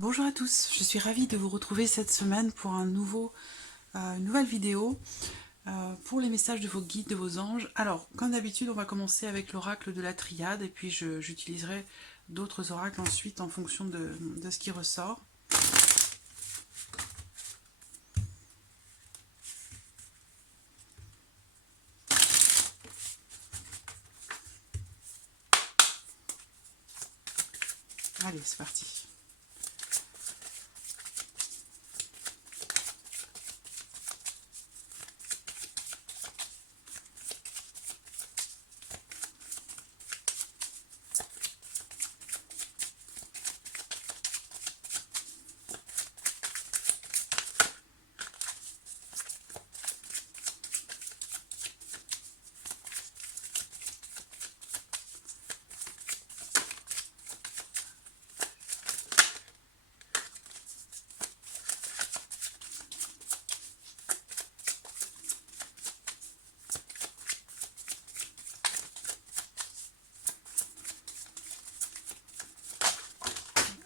Bonjour à tous, je suis ravie de vous retrouver cette semaine pour une nouvelle vidéo pour les messages de vos guides, de vos anges. Alors, comme d'habitude, on va commencer avec l'oracle de la triade et puis j'utiliserai d'autres oracles ensuite en fonction de ce qui ressort. Allez, c'est parti.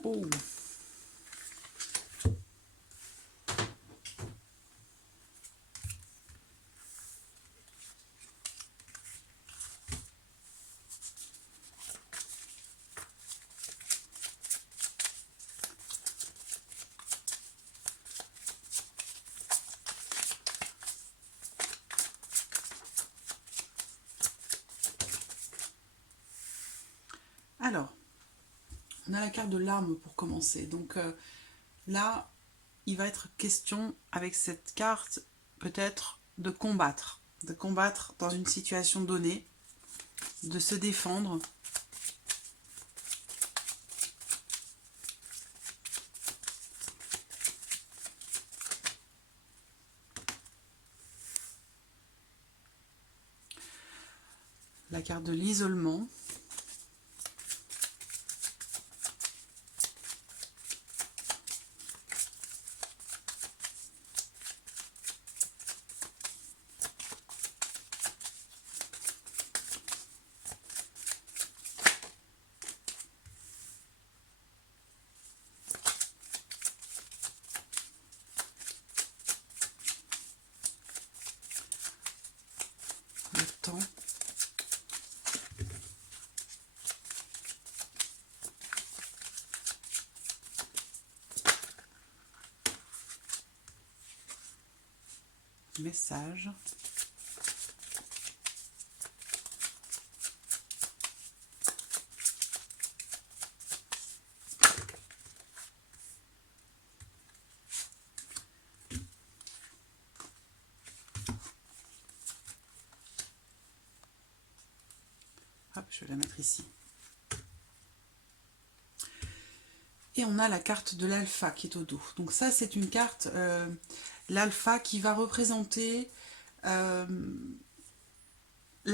Oh. Alors, on a la carte de l'arme pour commencer. Donc là, il va être question avec cette carte peut-être de combattre dans une situation donnée, de se défendre. La carte de l'isolement. Le temps. Message. Hop, je vais la mettre ici. Et on a la carte de l'alpha qui est au dos. Donc ça, c'est une carte, l'alpha, qui va représenter la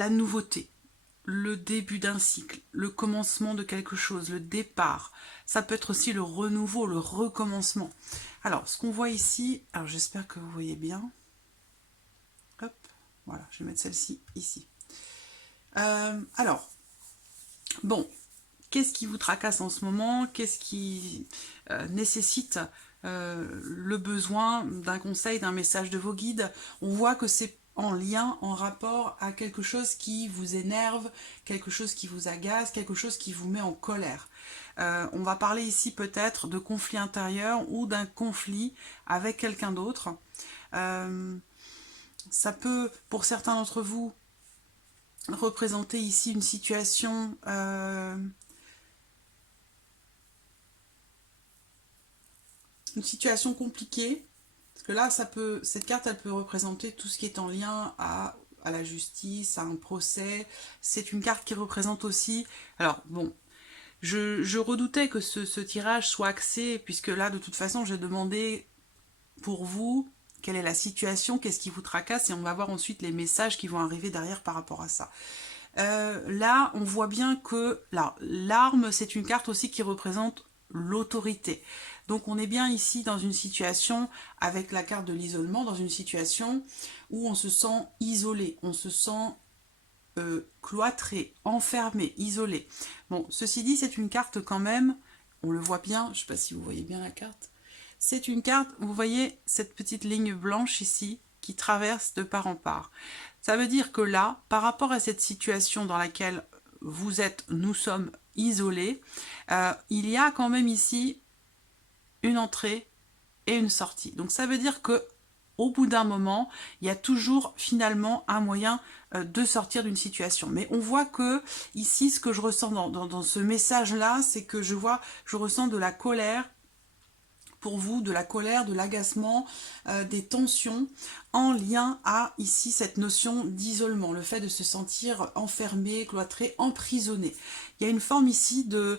nouveauté, le début d'un cycle, le commencement de quelque chose, le départ. Ça peut être aussi le renouveau, le recommencement. Alors, ce qu'on voit ici, alors j'espère que vous voyez bien. Hop, voilà, je vais mettre celle-ci ici. Alors, bon, qu'est-ce qui vous tracasse en ce moment? Qu'est-ce qui nécessite le besoin d'un conseil, d'un message de vos guides? On voit que c'est en lien, en rapport à quelque chose qui vous énerve, quelque chose qui vous agace, quelque chose qui vous met en colère. On va parler ici peut-être de conflit intérieur ou d'un conflit avec quelqu'un d'autre. Ça peut, pour certains d'entre vous, représenter ici une situation compliquée, parce que là, cette carte, elle peut représenter tout ce qui est en lien à la justice, à un procès. C'est une carte qui représente aussi... Alors, bon, je redoutais que ce tirage soit axé, puisque là, de toute façon, j'ai demandé pour vous quelle est la situation, qu'est-ce qui vous tracasse, et on va voir ensuite les messages qui vont arriver derrière par rapport à ça. Là, on voit bien que l'arme, c'est une carte aussi qui représente l'autorité. Donc on est bien ici dans une situation, avec la carte de l'isolement, dans une situation où on se sent isolé, on se sent cloîtré, enfermé, isolé. Bon, ceci dit, c'est une carte quand même on le voit bien, je ne sais pas si vous voyez bien la carte. C'est une carte, vous voyez cette petite ligne blanche ici qui traverse de part en part. Ça veut dire que là, par rapport à cette situation dans laquelle vous êtes, nous sommes isolés, il y a quand même ici une entrée et une sortie. Donc ça veut dire que au bout d'un moment, il y a toujours finalement un moyen de sortir d'une situation. Mais on voit que ici, ce que je ressens dans ce message-là, c'est que je ressens de la colère pour vous, de la colère, de l'agacement, des tensions en lien à ici cette notion d'isolement, le fait de se sentir enfermé, cloîtré, emprisonné. Il y a une forme ici de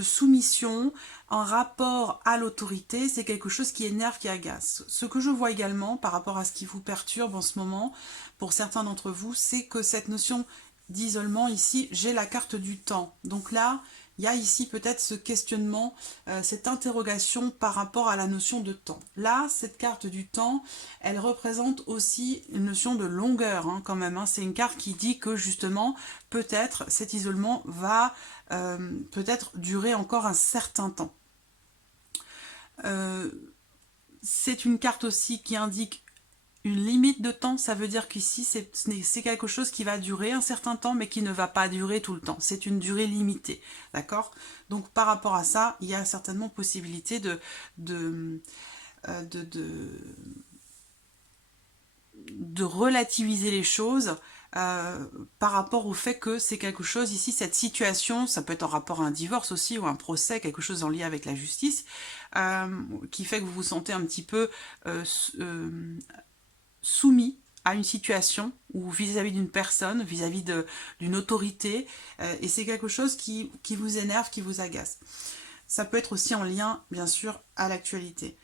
soumission en rapport à l'autorité, c'est quelque chose qui énerve, qui agace. Ce que je vois également par rapport à ce qui vous perturbe en ce moment, pour certains d'entre vous, c'est que cette notion d'isolement ici, j'ai la carte du temps. Donc là, il y a ici peut-être ce questionnement, cette interrogation par rapport à la notion de temps. Là, cette carte du temps, elle représente aussi une notion de longueur quand même. C'est une carte qui dit que justement, peut-être cet isolement va peut-être durer encore un certain temps. C'est une carte aussi qui indique une limite de temps, ça veut dire qu'ici, c'est quelque chose qui va durer un certain temps, mais qui ne va pas durer tout le temps. C'est une durée limitée, d'accord? Donc, par rapport à ça, il y a certainement possibilité de relativiser les choses par rapport au fait que c'est quelque chose, ici, cette situation, ça peut être en rapport à un divorce aussi, ou un procès, quelque chose en lien avec la justice, qui fait que vous vous sentez un petit peu soumis à une situation ou vis-à-vis d'une personne, vis-à-vis d'une autorité, et c'est quelque chose qui vous énerve, qui vous agace. Ça peut être aussi en lien, bien sûr, à l'actualité.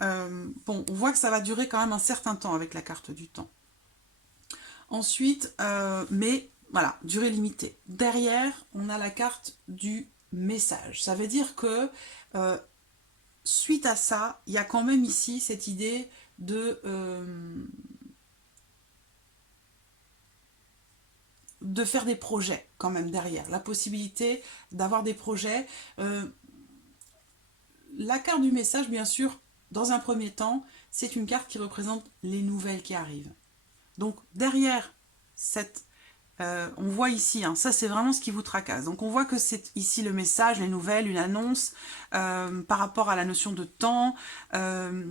Bon, on voit que ça va durer quand même un certain temps avec la carte du temps. Ensuite, mais voilà, durée limitée. Derrière, on a la carte du message. Ça veut dire que suite à ça, il y a quand même ici cette idée de faire des projets quand même derrière, la possibilité d'avoir des projets. La carte du message, bien sûr, dans un premier temps, c'est une carte qui représente les nouvelles qui arrivent. Donc derrière cette on voit ici, ça c'est vraiment ce qui vous tracasse. Donc on voit que c'est ici le message, les nouvelles, une annonce par rapport à la notion de temps,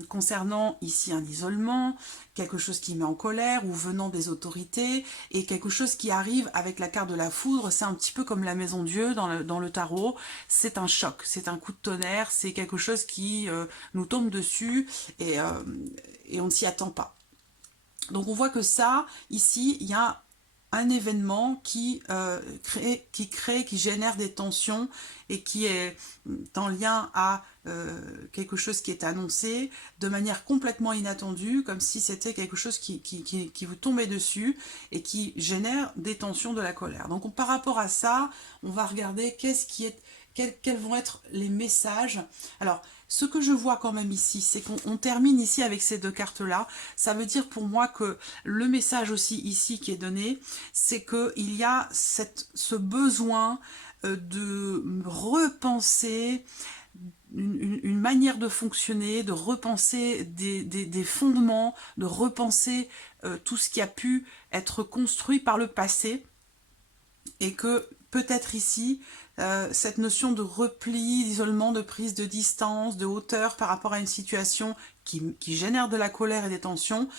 concernant ici un isolement, quelque chose qui met en colère ou venant des autorités, et quelque chose qui arrive avec la carte de la foudre. C'est un petit peu comme la maison Dieu dans le tarot, c'est un choc, c'est un coup de tonnerre, c'est quelque chose qui nous tombe dessus et on ne s'y attend pas. Donc on voit que ça, ici, il y a un événement qui génère des tensions et qui est en lien à quelque chose qui est annoncé de manière complètement inattendue, comme si c'était quelque chose qui vous tombait dessus et qui génère des tensions, de la colère. Donc par rapport à ça, on va regarder quels vont être les messages. Alors, ce que je vois quand même ici, c'est qu'on termine ici avec ces deux cartes-là. Ça veut dire pour moi que le message aussi ici qui est donné, c'est qu'il y a ce besoin de repenser une manière de fonctionner, de repenser des fondements, de repenser tout ce qui a pu être construit par le passé, et que peut-être ici, cette notion de repli, d'isolement, de prise de distance, de hauteur par rapport à une situation qui génère de la colère et des tensions,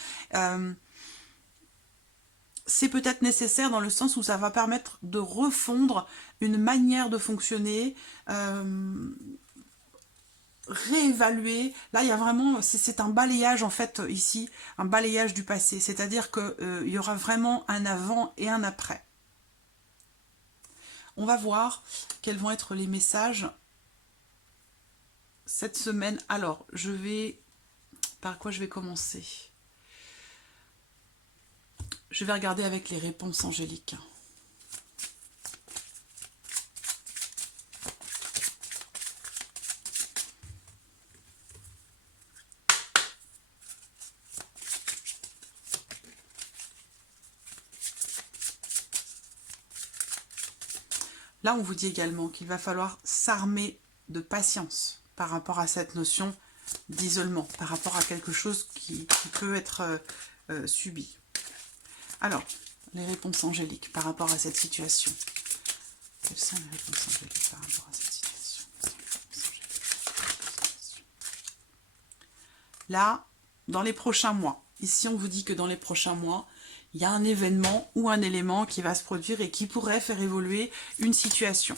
c'est peut-être nécessaire dans le sens où ça va permettre de refondre une manière de fonctionner, réévaluer. Là, il y a vraiment, c'est un balayage en fait ici, un balayage du passé, c'est-à-dire qu'il y aura vraiment un avant et un après. On va voir quels vont être les messages cette semaine. Alors, par quoi je vais commencer? Je vais regarder avec les réponses angéliques. Là, on vous dit également qu'il va falloir s'armer de patience par rapport à cette notion d'isolement, par rapport à quelque chose qui peut être subi. Alors, les réponses angéliques par rapport à cette situation. Quelles sont les réponses angéliques par rapport à cette situation? Là, dans les prochains mois, ici on vous dit que dans les prochains mois, il y a un événement ou un élément qui va se produire et qui pourrait faire évoluer une situation.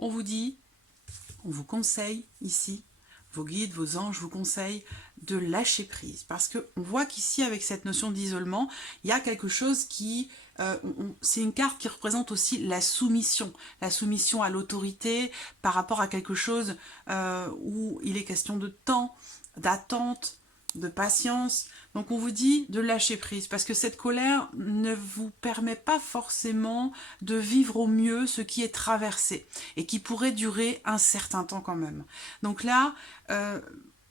On vous dit, on vous conseille ici, vos guides, vos anges vous conseillent de lâcher prise. Parce qu'on voit qu'ici, avec cette notion d'isolement, il y a quelque chose qui... c'est une carte qui représente aussi la soumission à l'autorité par rapport à quelque chose où il est question de temps, d'attente, de patience. Donc on vous dit de lâcher prise parce que cette colère ne vous permet pas forcément de vivre au mieux ce qui est traversé et qui pourrait durer un certain temps quand même. Donc là,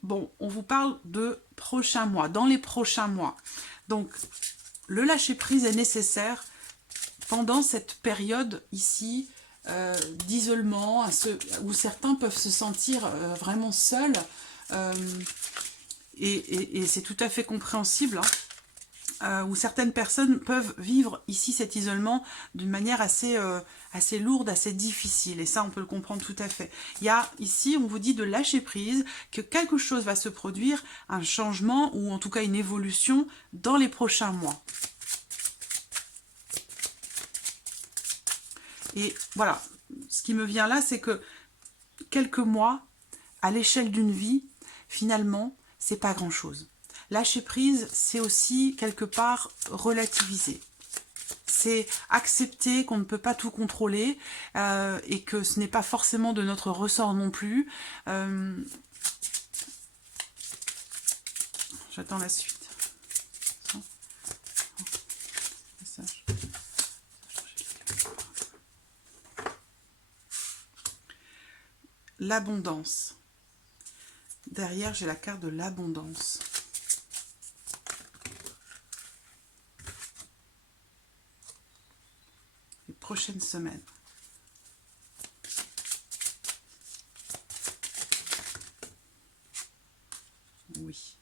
bon, on vous parle de prochains mois, dans les prochains mois. Donc le lâcher prise est nécessaire pendant cette période ici d'isolement où certains peuvent se sentir vraiment seuls. Et c'est tout à fait compréhensible, hein, où certaines personnes peuvent vivre ici cet isolement d'une manière assez lourde, assez difficile. Et ça, on peut le comprendre tout à fait. Il y a ici, on vous dit de lâcher prise, que quelque chose va se produire, un changement ou en tout cas une évolution dans les prochains mois. Et voilà, ce qui me vient là, c'est que quelques mois, à l'échelle d'une vie, finalement, c'est pas grand-chose. Lâcher prise, c'est aussi quelque part relativiser. C'est accepter qu'on ne peut pas tout contrôler et que ce n'est pas forcément de notre ressort non plus. J'attends la suite. L'abondance. Derrière, j'ai la carte de l'abondance. Les prochaines semaines. Oui.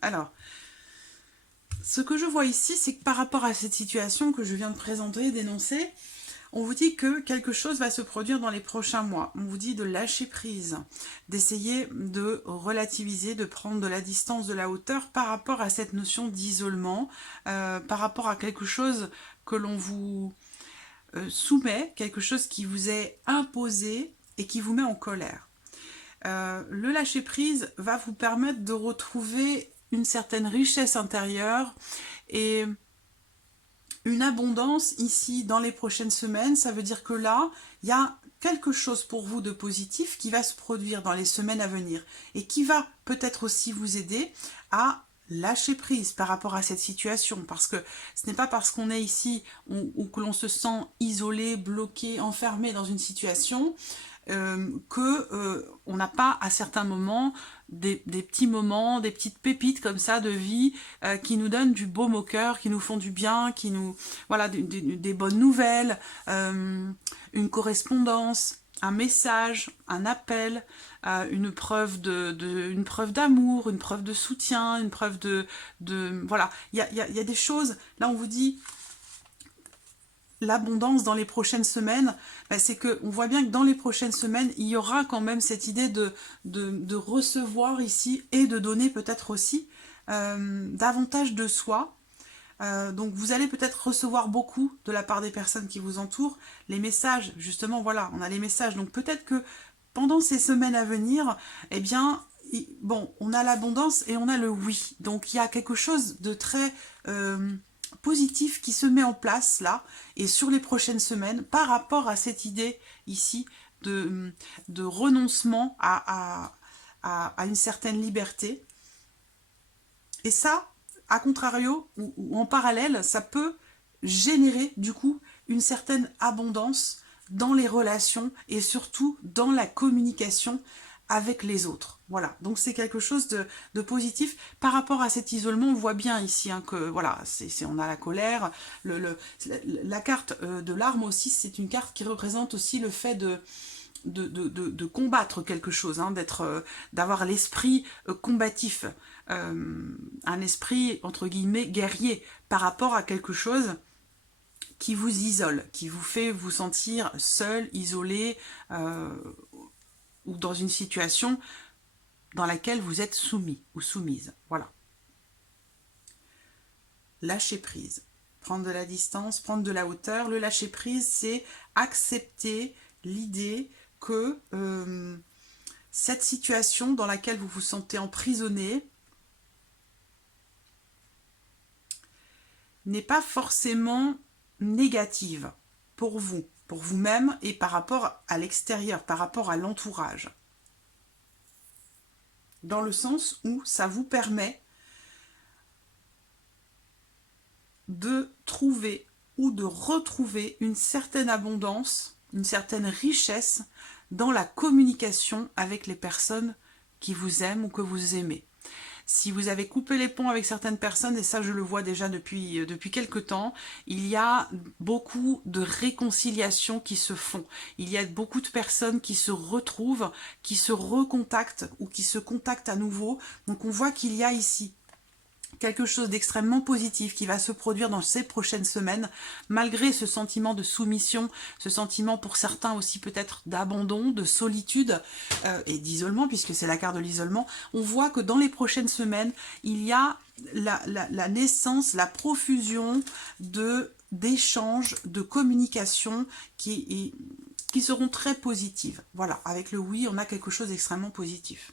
Alors, ce que je vois ici, c'est que par rapport à cette situation que je viens de présenter, d'énoncer, on vous dit que quelque chose va se produire dans les prochains mois. On vous dit de lâcher prise, d'essayer de relativiser, de prendre de la distance, de la hauteur par rapport à cette notion d'isolement, par rapport à quelque chose que l'on vous soumet, quelque chose qui vous est imposé et qui vous met en colère. Le lâcher prise va vous permettre de retrouver une certaine richesse intérieure et une abondance ici dans les prochaines semaines. Ça veut dire que là, il y a quelque chose pour vous de positif qui va se produire dans les semaines à venir et qui va peut-être aussi vous aider à lâcher prise par rapport à cette situation, parce que ce n'est pas parce qu'on est ici ou que l'on se sent isolé, bloqué, enfermé dans une situation on n'a pas à certains moments des petits moments, des petites pépites comme ça de vie qui nous donnent du baume au cœur, qui nous font du bien, qui nous voilà des bonnes nouvelles, une correspondance, un message, un appel, une preuve d'amour, une preuve de soutien, une preuve de voilà, il y a des choses. Là on vous dit l'abondance dans les prochaines semaines, c'est qu'on voit bien que dans les prochaines semaines, il y aura quand même cette idée de recevoir ici et de donner peut-être aussi davantage de soi. Donc vous allez peut-être recevoir beaucoup de la part des personnes qui vous entourent. Les messages, justement, voilà, on a les messages. Donc peut-être que pendant ces semaines à venir, eh bien, bon, on a l'abondance et on a le oui. Donc il y a quelque chose de très positif qui se met en place là et sur les prochaines semaines par rapport à cette idée ici de renoncement à une certaine liberté. Et ça, à contrario, ou en parallèle, ça peut générer du coup une certaine abondance dans les relations et surtout dans la communication avec les autres. Voilà, donc c'est quelque chose de positif. Par rapport à cet isolement, on voit bien ici hein, que voilà, on a la colère. La carte de l'arme aussi, c'est une carte qui représente aussi le fait de combattre quelque chose, hein, d'avoir l'esprit combatif, un esprit entre guillemets guerrier par rapport à quelque chose qui vous isole, qui vous fait vous sentir seul, isolé, ou dans une situation dans laquelle vous êtes soumis ou soumise. Voilà. Lâcher prise. Prendre de la distance, prendre de la hauteur. Le lâcher prise, c'est accepter l'idée que cette situation dans laquelle vous vous sentez emprisonné n'est pas forcément négative pour vous, pour vous-même et par rapport à l'extérieur, par rapport à l'entourage. Dans le sens où ça vous permet de trouver ou de retrouver une certaine abondance, une certaine richesse dans la communication avec les personnes qui vous aiment ou que vous aimez. Si vous avez coupé les ponts avec certaines personnes, et ça je le vois déjà depuis quelque temps, il y a beaucoup de réconciliations qui se font. Il y a beaucoup de personnes qui se retrouvent, qui se recontactent ou qui se contactent à nouveau. Donc on voit qu'il y a ici quelque chose d'extrêmement positif qui va se produire dans ces prochaines semaines, malgré ce sentiment de soumission, ce sentiment pour certains aussi peut-être d'abandon, de solitude et d'isolement, puisque c'est la carte de l'isolement. On voit que dans les prochaines semaines, il y a la naissance, la profusion d'échanges, de communication qui seront très positives. Voilà, avec le oui, on a quelque chose d'extrêmement positif.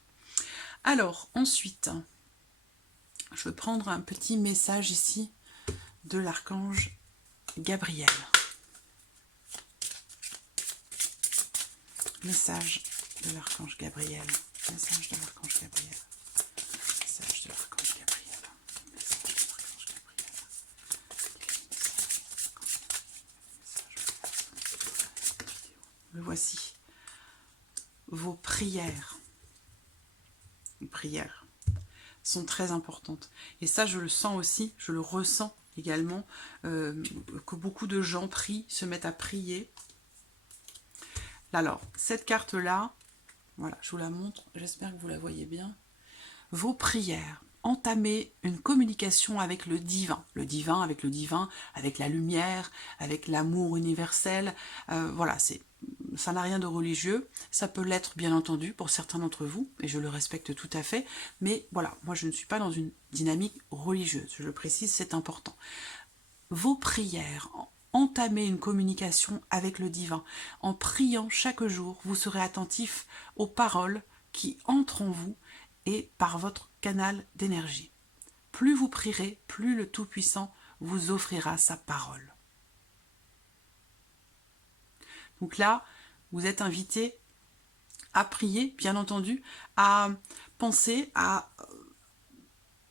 Alors, ensuite... je vais prendre un petit message ici de l'archange Gabriel. Message de l'archange Gabriel. Message de l'archange Gabriel. Message de l'archange Gabriel. Message de l'archange Gabriel. Le voici. Vos prières. Prières sont très importantes. Et ça, je le sens aussi, je le ressens également, que beaucoup de gens prient, se mettent à prier. Alors, cette carte-là, voilà, je vous la montre, j'espère que vous la voyez bien. Vos prières, entamer une communication avec le divin, avec le divin, avec la lumière, avec l'amour universel. Voilà, ça n'a rien de religieux, ça peut l'être bien entendu pour certains d'entre vous, et je le respecte tout à fait, mais voilà, moi je ne suis pas dans une dynamique religieuse, je le précise, c'est important. Vos prières, entamer une communication avec le divin, en priant chaque jour, vous serez attentif aux paroles qui entrent en vous et par votre canal d'énergie. Plus vous prierez, plus le Tout-Puissant vous offrira sa parole. Donc là, vous êtes invité à prier, bien entendu, à penser à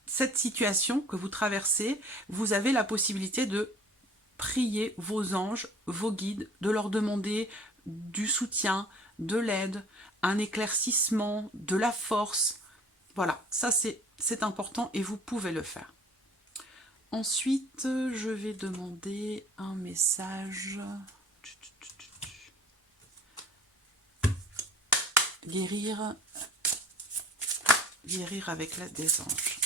cette situation que vous traversez. Vous avez la possibilité de prier vos anges, vos guides, de leur demander du soutien, de l'aide, un éclaircissement, de la force. Voilà, ça c'est important et vous pouvez le faire. Ensuite, je vais demander un message... Guérir avec l'aide des anges.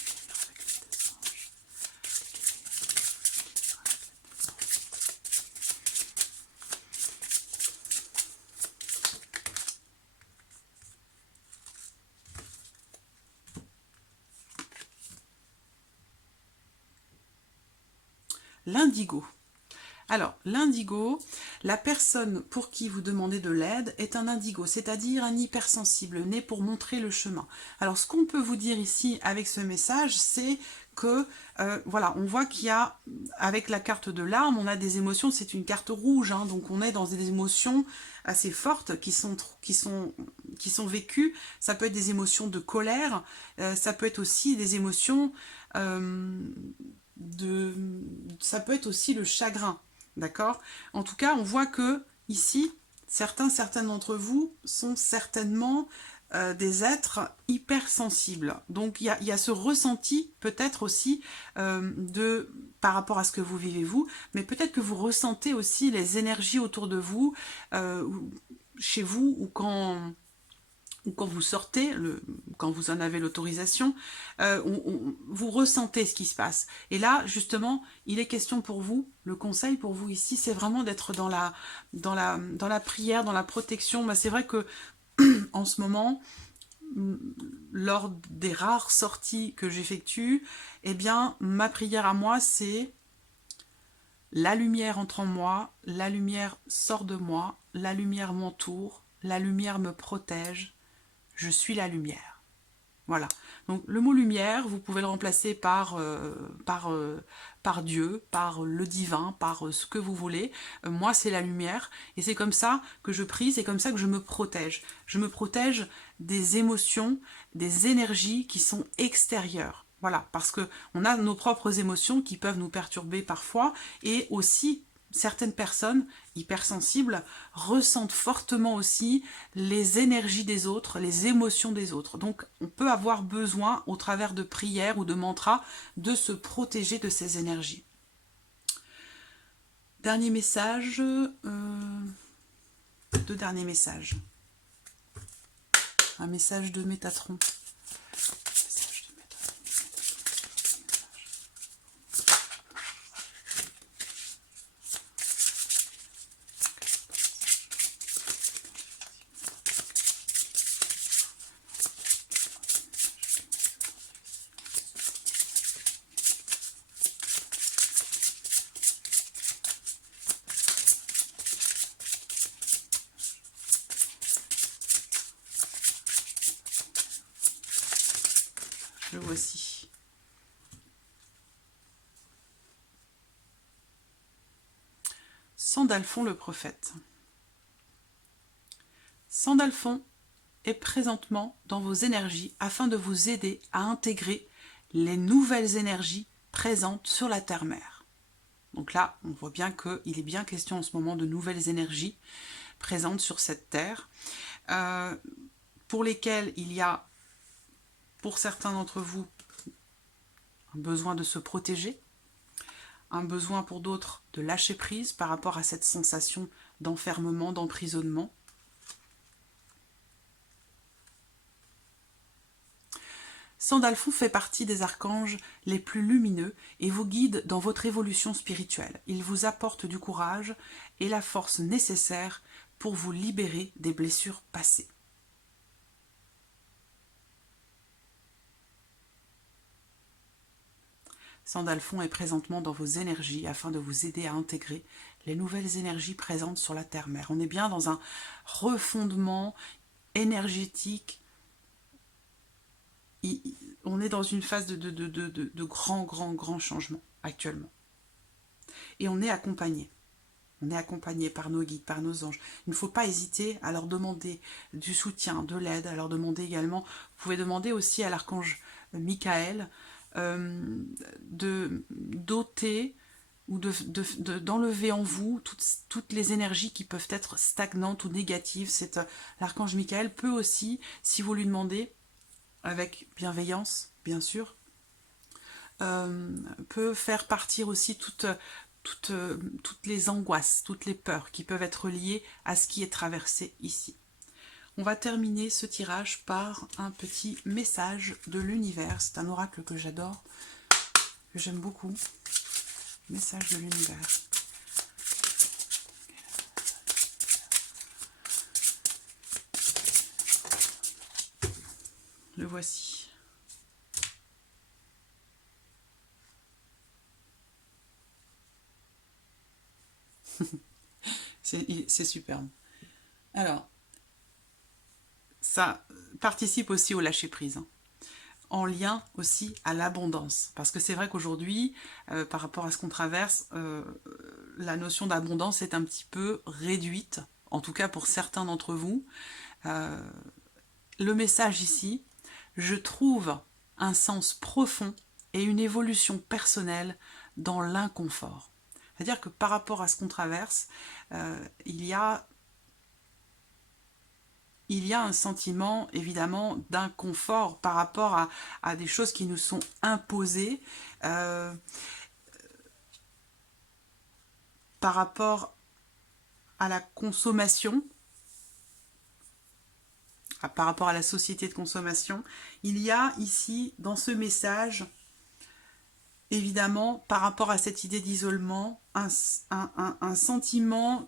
L'indigo. Alors, l'indigo, la personne pour qui vous demandez de l'aide est un indigo, c'est-à-dire un hypersensible, né pour montrer le chemin. Alors, ce qu'on peut vous dire ici avec ce message, c'est que, voilà, on voit qu'il y a, avec la carte de l'arme, on a des émotions, c'est une carte rouge, hein, donc on est dans des émotions assez fortes qui sont vécues. Ça peut être des émotions de colère, ça peut être aussi des émotions ça peut être aussi le chagrin. D'accord? En tout cas, on voit que ici, certaines d'entre vous sont certainement des êtres hypersensibles. Donc il y a ce ressenti peut-être aussi par rapport à ce que vous vivez vous, mais peut-être que vous ressentez aussi les énergies autour de vous, chez vous, ou quand vous sortez, quand vous en avez l'autorisation, vous ressentez ce qui se passe. Et là, justement, il est question pour vous, le conseil pour vous ici, c'est vraiment d'être dans la prière, dans la protection. Ben, c'est vrai que en ce moment, lors des rares sorties que j'effectue, eh bien, ma prière à moi, c'est la lumière entre en moi, la lumière sort de moi, la lumière m'entoure, la lumière me protège, je suis la lumière. Voilà. Donc le mot lumière, vous pouvez le remplacer par Dieu, par le divin, par ce que vous voulez. Moi, c'est la lumière. Et c'est comme ça que je prie, c'est comme ça que je me protège. Je me protège des émotions, des énergies qui sont extérieures. Voilà, parce qu'on a nos propres émotions qui peuvent nous perturber parfois, et aussi certaines personnes hypersensibles ressentent fortement aussi les énergies des autres, les émotions des autres. Donc on peut avoir besoin, au travers de prières ou de mantras, de se protéger de ces énergies. Dernier message, deux derniers messages. Un message de Métatron. Le voici. Sandalphon le prophète. Sandalphon est présentement dans vos énergies afin de vous aider à intégrer les nouvelles énergies présentes sur la Terre-Mère. Donc là, on voit bien qu'il est bien question en ce moment de nouvelles énergies présentes sur cette Terre, pour lesquelles il y a, pour certains d'entre vous, un besoin de se protéger, un besoin pour d'autres de lâcher prise par rapport à cette sensation d'enfermement, d'emprisonnement. Sandalphon fait partie des archanges les plus lumineux et vous guide dans votre évolution spirituelle. Il vous apporte du courage et la force nécessaire pour vous libérer des blessures passées. Sandalphon est présentement dans vos énergies afin de vous aider à intégrer les nouvelles énergies présentes sur la Terre-Mère. On est bien dans un refondement énergétique. On est dans une phase de grands changements actuellement. Et on est accompagné. On est accompagné par nos guides, par nos anges. Il ne faut pas hésiter à leur demander du soutien, de l'aide, à leur demander également, vous pouvez demander aussi à l'archange Michael de doter ou d'enlever en vous toutes les énergies qui peuvent être stagnantes ou négatives. L'archange Michael peut aussi, si vous lui demandez, avec bienveillance, bien sûr, peut faire partir aussi toutes les angoisses, toutes les peurs qui peuvent être liées à ce qui est traversé ici. On va terminer ce tirage par un petit message de l'univers. C'est un oracle que j'adore, que j'aime beaucoup. Message de l'univers. Le voici. C'est superbe. Alors, ça participe aussi au lâcher-prise, hein, en lien aussi à l'abondance. Parce que c'est vrai qu'aujourd'hui, par rapport à ce qu'on traverse, la notion d'abondance est un petit peu réduite, en tout cas pour certains d'entre vous. Le message ici, je trouve un sens profond et une évolution personnelle dans l'inconfort. C'est-à-dire que par rapport à ce qu'on traverse, il y a un sentiment évidemment d'inconfort par rapport à des choses qui nous sont imposées, par rapport à la consommation, par rapport à la société de consommation. Il y a ici, dans ce message, évidemment, par rapport à cette idée d'isolement, un sentiment,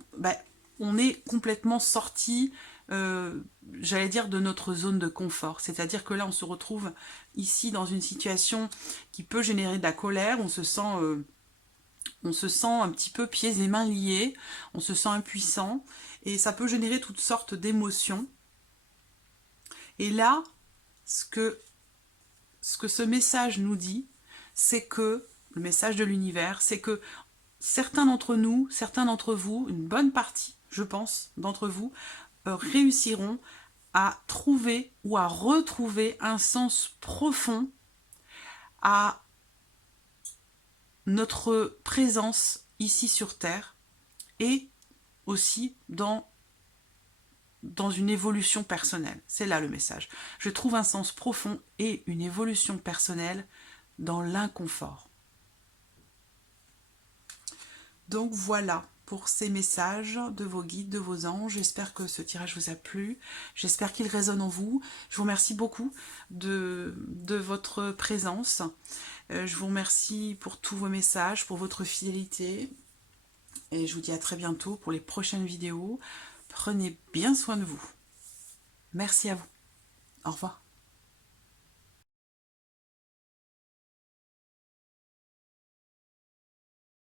on est complètement sorti, j'allais dire, de notre zone de confort. C'est-à-dire que là, on se retrouve ici dans une situation qui peut générer de la colère, on se sent un petit peu pieds et mains liés, on se sent impuissant, et ça peut générer toutes sortes d'émotions. Et là, ce que ce message nous dit, c'est que, le message de l'univers, c'est que certains d'entre nous, certains d'entre vous, une bonne partie, je pense, d'entre vous, réussiront à trouver ou à retrouver un sens profond à notre présence ici sur Terre et aussi dans une évolution personnelle. C'est là le message. Je trouve un sens profond et une évolution personnelle dans l'inconfort. Donc voilà pour ces messages de vos guides, de vos anges. J'espère que ce tirage vous a plu. J'espère qu'il résonne en vous. Je vous remercie beaucoup de votre présence. Je vous remercie pour tous vos messages, pour votre fidélité. Et je vous dis à très bientôt pour les prochaines vidéos. Prenez bien soin de vous. Merci à vous. Au revoir.